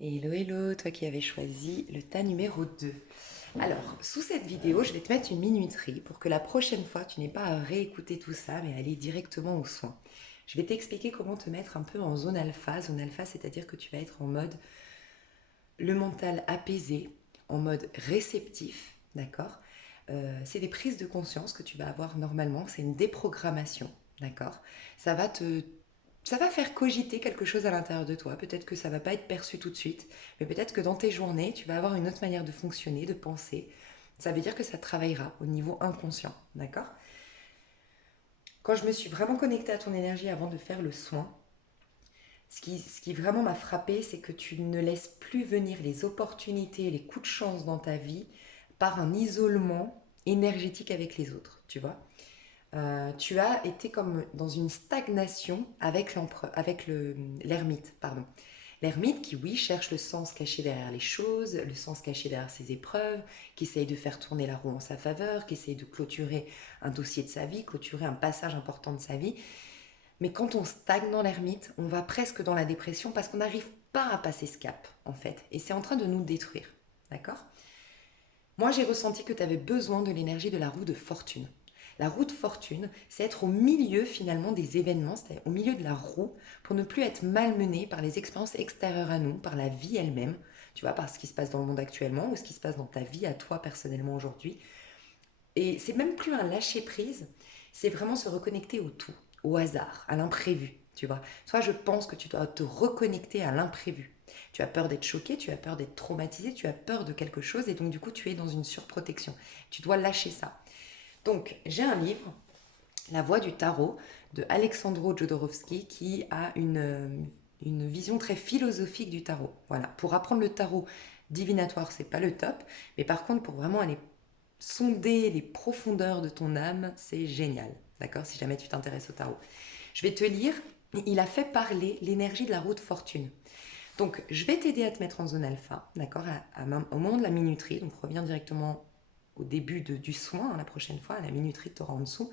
Hello, hello, toi qui avais choisi le tas numéro 2. Alors, sous cette vidéo, je vais te mettre une minuterie pour que la prochaine fois, tu n'aies pas à réécouter tout ça, mais aller directement aux soins. Je vais t'expliquer comment te mettre un peu en zone alpha. Zone alpha, c'est-à-dire que tu vas être en mode le mental apaisé, en mode réceptif, d'accord. C'est des prises de conscience que tu vas avoir normalement, c'est une déprogrammation, d'accord. Ça va te ça va faire cogiter quelque chose à l'intérieur de toi. Peut-être que ça va pas être perçu tout de suite, mais peut-être que dans tes journées, tu vas avoir une autre manière de fonctionner, de penser. Ça veut dire que ça travaillera au niveau inconscient, d'accord. Quand je me suis vraiment connectée à ton énergie avant de faire le soin, ce qui vraiment m'a frappé, c'est que tu ne laisses plus venir les opportunités, les coups de chance dans ta vie par un isolement énergétique avec les autres, tu vois. Tu as été comme dans une stagnation avec l'ermite, pardon. L'ermite qui, oui, cherche le sens caché derrière les choses, le sens caché derrière ses épreuves, qui essaye de faire tourner la roue en sa faveur, qui essaye de clôturer un dossier de sa vie, clôturer un passage important de sa vie. Mais quand on stagne dans l'ermite, on va presque dans la dépression parce qu'on n'arrive pas à passer ce cap, en fait. Et c'est en train de nous détruire. D'accord. Moi, j'ai ressenti que tu avais besoin de l'énergie de la roue de fortune. La roue de fortune, c'est être au milieu finalement des événements, c'est-à-dire au milieu de la roue, pour ne plus être malmené par les expériences extérieures à nous, par la vie elle-même, tu vois, par ce qui se passe dans le monde actuellement ou ce qui se passe dans ta vie à toi personnellement aujourd'hui. Et c'est même plus un lâcher prise, c'est vraiment se reconnecter au tout, au hasard, à l'imprévu, tu vois. Toi, je pense que tu dois te reconnecter à l'imprévu. Tu as peur d'être choqué, tu as peur d'être traumatisé, tu as peur de quelque chose et donc du coup tu es dans une surprotection. Tu dois lâcher ça. Donc j'ai un livre, La Voix du Tarot, de Alexandro Jodorowsky, qui a une vision très philosophique du tarot. Voilà, pour apprendre le tarot divinatoire, c'est pas le top, mais par contre pour vraiment aller sonder les profondeurs de ton âme, c'est génial. D'accord. Si jamais tu t'intéresses au tarot. Je vais te lire, il a fait parler l'énergie de la roue de fortune. Donc, je vais t'aider à te mettre en zone alpha, d'accord, au moment de la minuterie. Donc, reviens directement au début du soin, hein, la prochaine fois, à la minuterie, tu auras en dessous.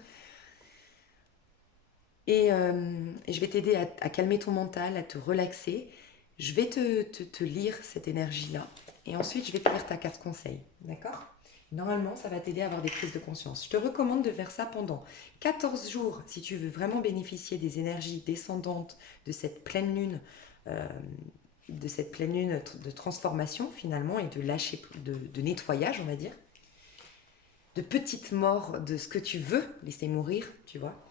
Et je vais t'aider à calmer ton mental, à te relaxer. Je vais te lire cette énergie-là. Et ensuite, je vais te lire ta carte conseil. D'accord. Normalement, ça va t'aider à avoir des prises de conscience. Je te recommande de faire ça pendant 14 jours si tu veux vraiment bénéficier des énergies descendantes de cette pleine lune, euh, de transformation finalement et de lâcher, de nettoyage, on va dire, de petites morts de ce que tu veux laisser mourir, tu vois.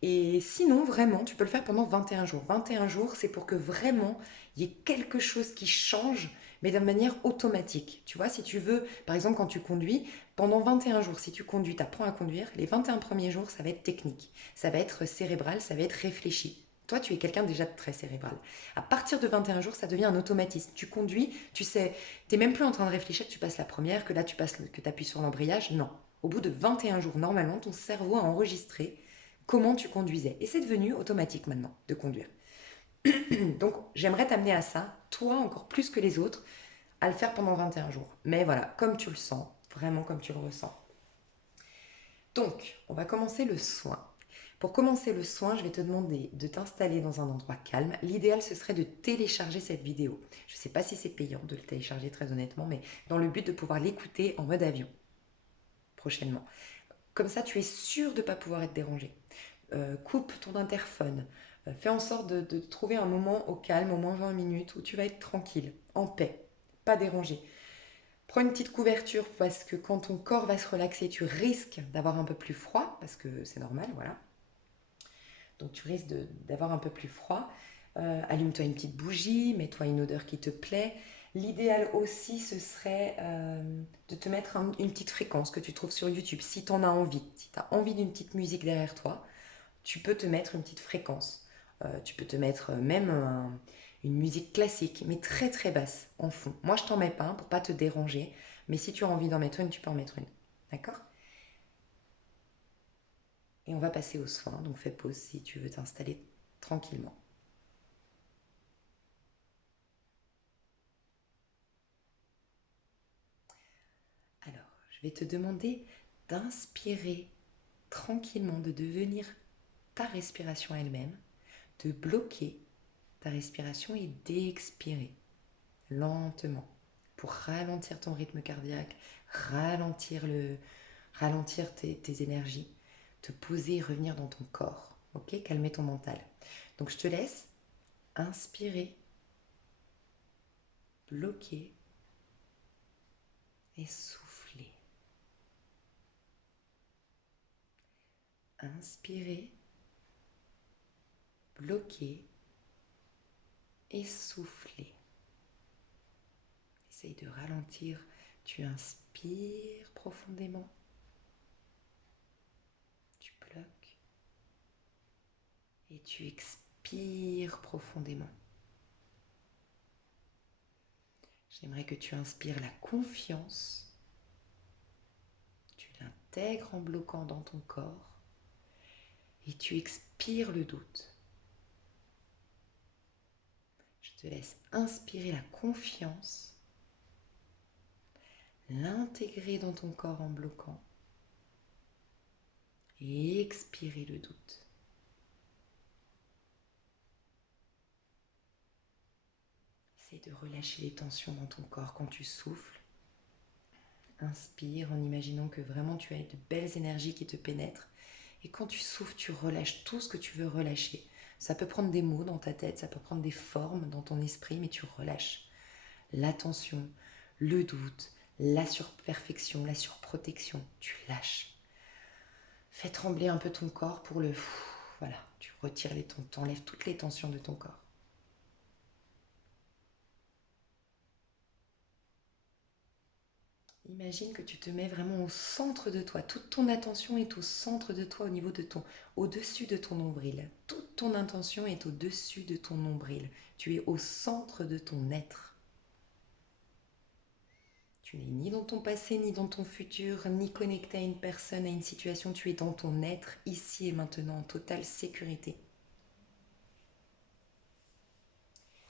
Et sinon, vraiment, tu peux le faire pendant 21 jours. 21 jours, c'est pour que vraiment il y ait quelque chose qui change, mais d'une manière automatique. Tu vois, si tu veux, par exemple, quand tu conduis, pendant 21 jours, si tu conduis, tu apprends à conduire, les 21 premiers jours, ça va être technique, ça va être cérébral, ça va être réfléchi. Toi, tu es quelqu'un déjà de très cérébral. À partir de 21 jours, ça devient un automatisme. Tu conduis, tu sais, tu n'es même plus en train de réfléchir que tu passes la première, que là, que tu appuies sur l'embrayage. Non. Au bout de 21 jours, normalement, ton cerveau a enregistré comment tu conduisais. Et c'est devenu automatique maintenant de conduire. Donc j'aimerais t'amener à ça, toi encore plus que les autres, à le faire pendant 21 jours. Mais voilà, comme tu le sens, vraiment comme tu le ressens. Donc, on va commencer le soin. Pour commencer le soin, je vais te demander de t'installer dans un endroit calme. L'idéal, ce serait de télécharger cette vidéo. Je ne sais pas si c'est payant de le télécharger très honnêtement, mais dans le but de pouvoir l'écouter en mode avion prochainement. Comme ça, tu es sûr de ne pas pouvoir être dérangé. Coupe ton interphone. Fais en sorte de trouver un moment au calme, au moins 20 minutes, où tu vas être tranquille, en paix, pas dérangé. Prends une petite couverture parce que quand ton corps va se relaxer, tu risques d'avoir un peu plus froid, parce que c'est normal, voilà. Donc tu risques d'avoir un peu plus froid. Allume-toi une petite bougie, mets-toi une odeur qui te plaît. L'idéal aussi, ce serait de te mettre une petite fréquence que tu trouves sur YouTube, si tu en as envie. Si tu as envie d'une petite musique derrière toi, tu peux te mettre une petite fréquence. Tu peux te mettre même une musique classique, mais très très basse, en fond. Moi, je t'en mets pas un pour pas te déranger, mais si tu as envie d'en mettre une, tu peux en mettre une. D'accord. Et on va passer aux soins, donc fais pause si tu veux t'installer tranquillement. Alors, je vais te demander d'inspirer tranquillement, de devenir ta respiration elle-même, de bloquer ta respiration et d'expirer. lentement, pour ralentir ton rythme cardiaque, ralentir tes énergies, te poser et revenir dans ton corps, ok? Calmer ton mental. Donc je te laisse inspirer, bloquer et souffler. Inspirer, bloquer et souffler. Essaye de ralentir. Tu inspires profondément. Tu bloques. Et tu expires profondément. J'aimerais que tu inspires la confiance. Tu l'intègres en bloquant dans ton corps. Et tu expires le doute. Je te laisse inspirer la confiance, l'intégrer dans ton corps en bloquant et expirer le doute. Essaye de relâcher les tensions dans ton corps quand tu souffles. Inspire en imaginant que vraiment tu as de belles énergies qui te pénètrent. Et quand tu souffles, tu relâches tout ce que tu veux relâcher. Ça peut prendre des mots dans ta tête, ça peut prendre des formes dans ton esprit, mais tu relâches la tension, le doute, la surperfection, la surprotection. Tu lâches. Fais trembler un peu ton corps pour le... Voilà, tu retires t'enlèves toutes les tensions de ton corps. Imagine que tu te mets vraiment au centre de toi. Toute ton attention est au centre de toi, au-dessus de ton nombril. Toute ton intention est au-dessus de ton nombril. Tu es au centre de ton être. Tu n'es ni dans ton passé, ni dans ton futur, ni connecté à une personne, à une situation. Tu es dans ton être, ici et maintenant, en totale sécurité.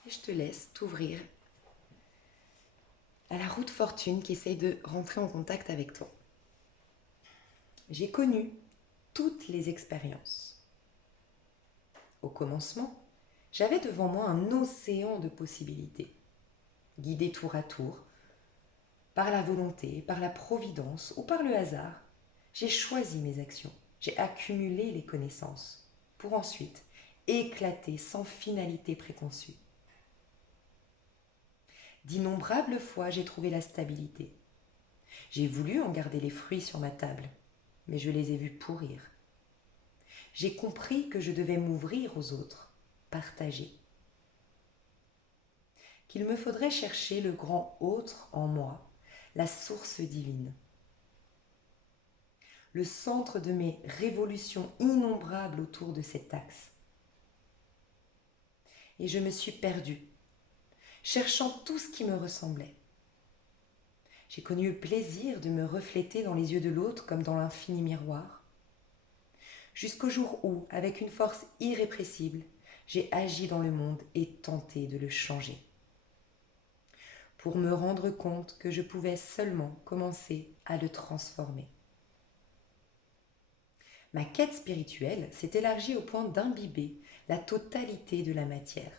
Et je te laisse t'ouvrir à la roue de fortune qui essaye de rentrer en contact avec toi. J'ai connu toutes les expériences. Au commencement, j'avais devant moi un océan de possibilités, guidé tour à tour, par la volonté, par la providence ou par le hasard. J'ai choisi mes actions, j'ai accumulé les connaissances, pour ensuite éclater sans finalité préconçue. D'innombrables fois, j'ai trouvé la stabilité. J'ai voulu en garder les fruits sur ma table, mais je les ai vus pourrir. J'ai compris que je devais m'ouvrir aux autres, partager. Qu'il me faudrait chercher le grand autre en moi, la source divine. Le centre de mes révolutions innombrables autour de cet axe. Et je me suis perdue, cherchant tout ce qui me ressemblait. J'ai connu le plaisir de me refléter dans les yeux de l'autre comme dans l'infini miroir. Jusqu'au jour où, avec une force irrépressible, j'ai agi dans le monde et tenté de le changer. Pour me rendre compte que je pouvais seulement commencer à le transformer. Ma quête spirituelle s'est élargie au point d'imbiber la totalité de la matière.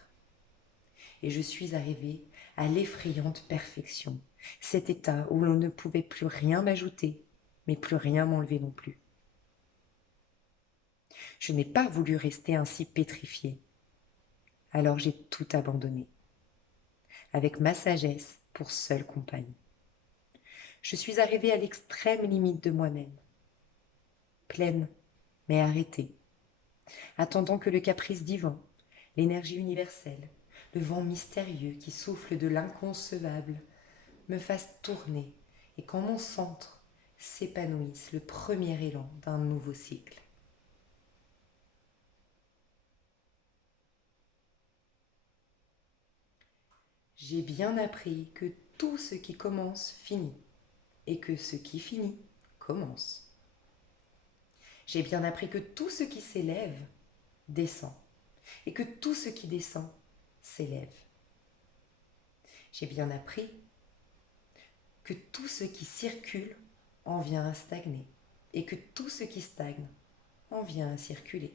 Et je suis arrivée à l'effrayante perfection, cet état où l'on ne pouvait plus rien m'ajouter, mais plus rien m'enlever non plus. Je n'ai pas voulu rester ainsi pétrifiée. Alors j'ai tout abandonné, avec ma sagesse pour seule compagne. Je suis arrivée à l'extrême limite de moi-même, pleine mais arrêtée, attendant que le caprice divin, l'énergie universelle, le vent mystérieux qui souffle de l'inconcevable me fasse tourner et qu'en mon centre s'épanouisse le premier élan d'un nouveau cycle. J'ai bien appris que tout ce qui commence finit et que ce qui finit commence. J'ai bien appris que tout ce qui s'élève descend et que tout ce qui descend s'élève. J'ai bien appris que tout ce qui circule en vient à stagner et que tout ce qui stagne en vient à circuler.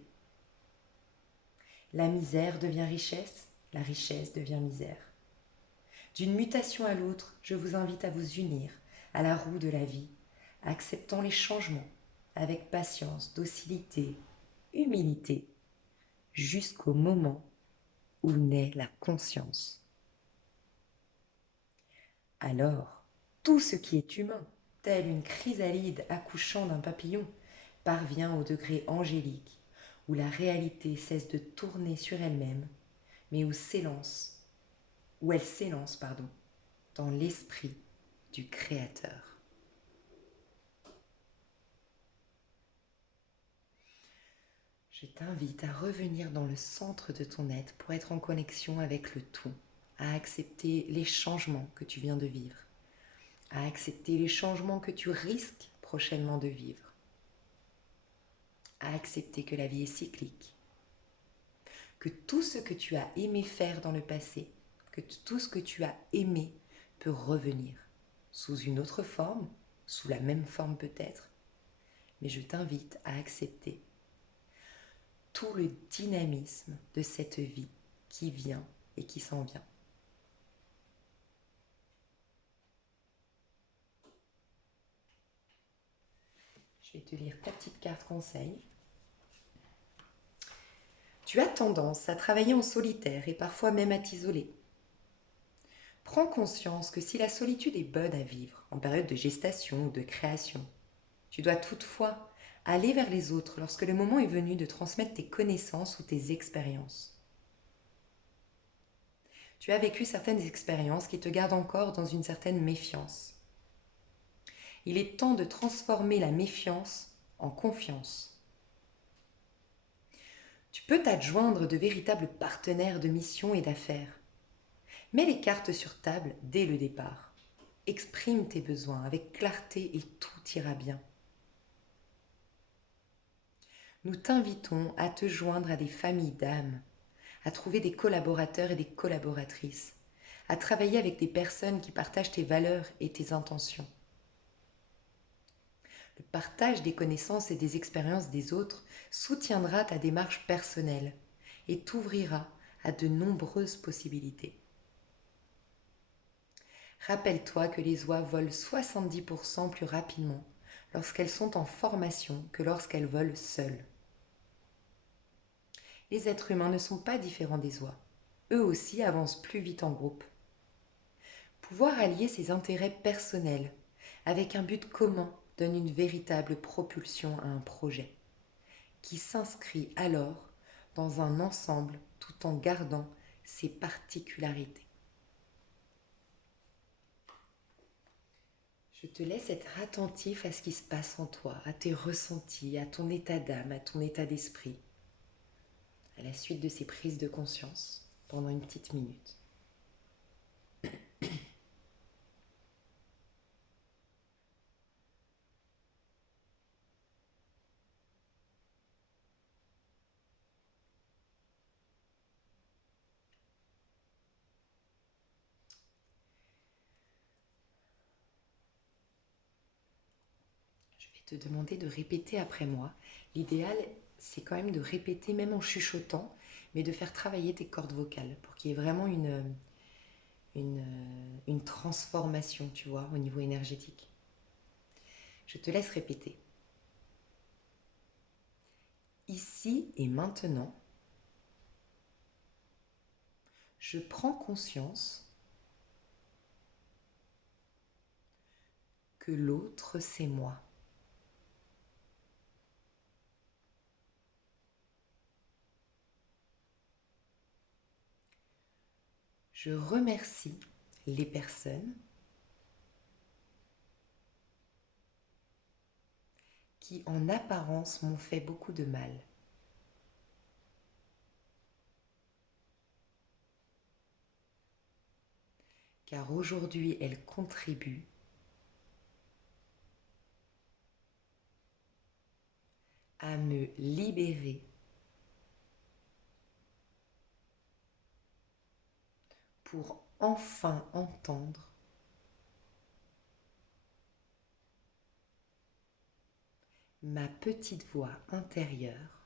La misère devient richesse, la richesse devient misère. D'une mutation à l'autre, je vous invite à vous unir à la roue de la vie, acceptant les changements avec patience, docilité, humilité, jusqu'au moment où naît la conscience. Alors, tout ce qui est humain, tel une chrysalide accouchant d'un papillon, parvient au degré angélique, où la réalité cesse de tourner sur elle-même, mais où elle s'élance, dans l'esprit du Créateur. Je t'invite à revenir dans le centre de ton être pour être en connexion avec le tout, à accepter les changements que tu viens de vivre, à accepter les changements que tu risques prochainement de vivre, à accepter que la vie est cyclique, que tout ce que tu as aimé faire dans le passé, que tout ce que tu as aimé peut revenir sous une autre forme, sous la même forme peut-être, mais je t'invite à accepter tout le dynamisme de cette vie qui vient et qui s'en vient. Je vais te lire ta petite carte conseil. Tu as tendance à travailler en solitaire et parfois même à t'isoler. Prends conscience que si la solitude est bonne à vivre en période de gestation ou de création, tu dois toutefois aller vers les autres lorsque le moment est venu de transmettre tes connaissances ou tes expériences. Tu as vécu certaines expériences qui te gardent encore dans une certaine méfiance. Il est temps de transformer la méfiance en confiance. Tu peux t'adjoindre de véritables partenaires de mission et d'affaires. Mets les cartes sur table dès le départ. Exprime tes besoins avec clarté et tout ira bien. Nous t'invitons à te joindre à des familles d'âmes, à trouver des collaborateurs et des collaboratrices, à travailler avec des personnes qui partagent tes valeurs et tes intentions. Le partage des connaissances et des expériences des autres soutiendra ta démarche personnelle et t'ouvrira à de nombreuses possibilités. Rappelle-toi que les oies volent 70% plus rapidement lorsqu'elles sont en formation que lorsqu'elles volent seules. Les êtres humains ne sont pas différents des oies. Eux aussi avancent plus vite en groupe. Pouvoir allier ses intérêts personnels avec un but commun donne une véritable propulsion à un projet, qui s'inscrit alors dans un ensemble tout en gardant ses particularités. Je te laisse être attentif à ce qui se passe en toi, à tes ressentis, à ton état d'âme, à ton état d'esprit, à la suite de ces prises de conscience pendant une petite minute. Je vais te demander de répéter après moi. L'idéal, c'est quand même de répéter, même en chuchotant, mais de faire travailler tes cordes vocales pour qu'il y ait vraiment une transformation, tu vois, au niveau énergétique. Je te laisse répéter. Ici et maintenant, je prends conscience que l'autre, c'est moi. Je remercie les personnes qui, en apparence, m'ont fait beaucoup de mal. Car aujourd'hui, elles contribuent à me libérer pour enfin entendre ma petite voix intérieure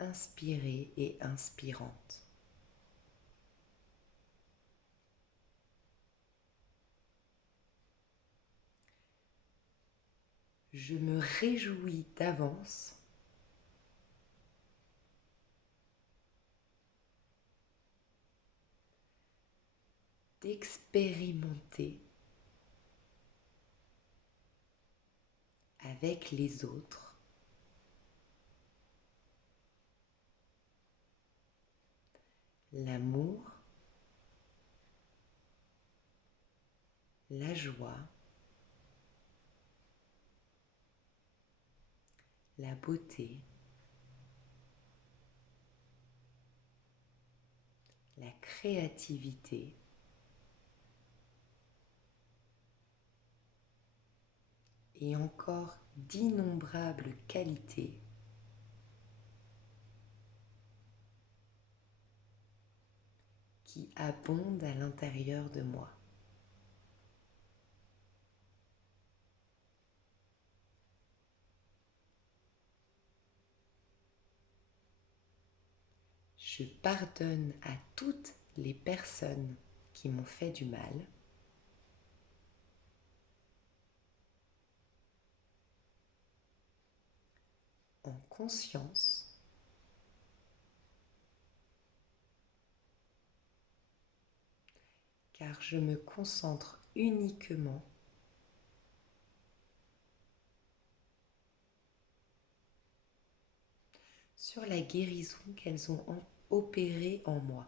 inspirée et inspirante. Je me réjouis d'avance d'expérimenter avec les autres l'amour, la joie, la beauté, la créativité et encore d'innombrables qualités qui abondent à l'intérieur de moi. Je pardonne à toutes les personnes qui m'ont fait du mal. En conscience, car je me concentre uniquement sur la guérison qu'elles ont opérée en moi.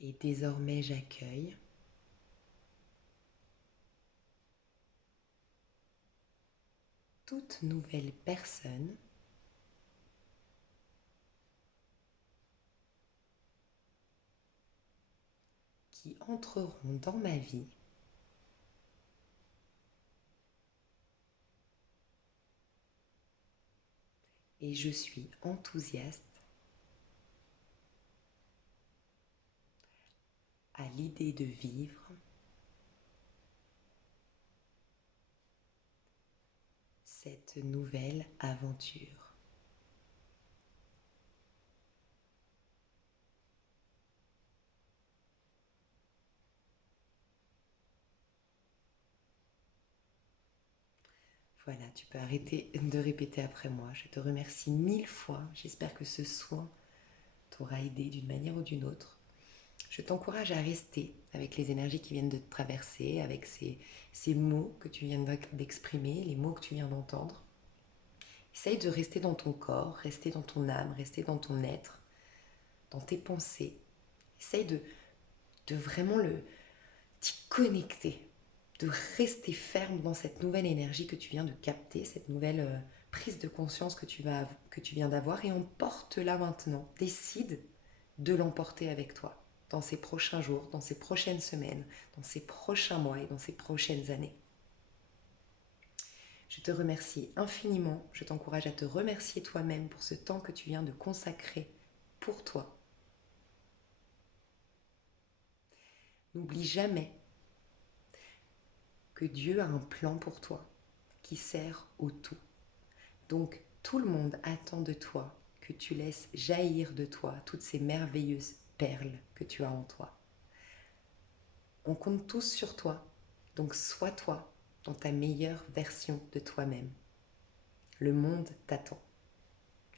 Et désormais j'accueille toute nouvelle personne qui entreront dans ma vie et je suis enthousiaste à l'idée de vivre cette nouvelle aventure. Voilà, tu peux arrêter de répéter après moi. Je te remercie 1000 fois. J'espère que ce soin t'aura aidé d'une manière ou d'une autre. Je t'encourage à rester avec les énergies qui viennent de te traverser, avec ces mots que tu viens d'exprimer, les mots que tu viens d'entendre. Essaye de rester dans ton corps, rester dans ton âme, rester dans ton être, dans tes pensées. Essaye de vraiment t'y connecter, de rester ferme dans cette nouvelle énergie que tu viens de capter, cette nouvelle prise de conscience que tu viens d'avoir et emporte-la maintenant. Décide de l'emporter avec toi dans ces prochains jours, dans ces prochaines semaines, dans ces prochains mois et dans ces prochaines années. Je te remercie infiniment, je t'encourage à te remercier toi-même pour ce temps que tu viens de consacrer pour toi. N'oublie jamais que Dieu a un plan pour toi qui sert au tout. Donc tout le monde attend de toi que tu laisses jaillir de toi toutes ces merveilleuses perles que tu as en toi. On compte tous sur toi, donc sois toi dans ta meilleure version de toi-même. Le monde t'attend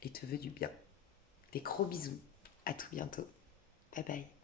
et te veut du bien. Des gros bisous, à tout bientôt. Bye bye.